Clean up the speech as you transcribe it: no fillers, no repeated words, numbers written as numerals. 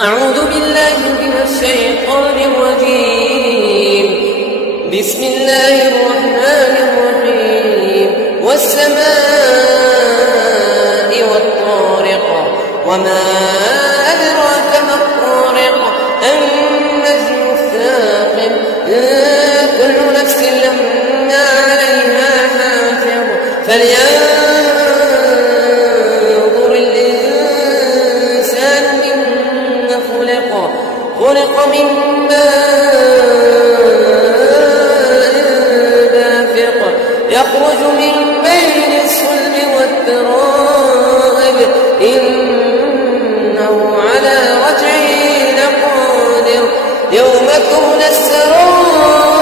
أعوذ بالله من الشيطان الرجيم. بسم الله الرحمن الرحيم. والسماء والطارق وما أدراك ما الطارق النجم الثاقب كل نفس لما عليها حافظ فلينظر الإنسان مما خلق من ماء دافق يخرج من بين الصلب والترائب إنه على رجعه لقادر يوم تبلى السرائر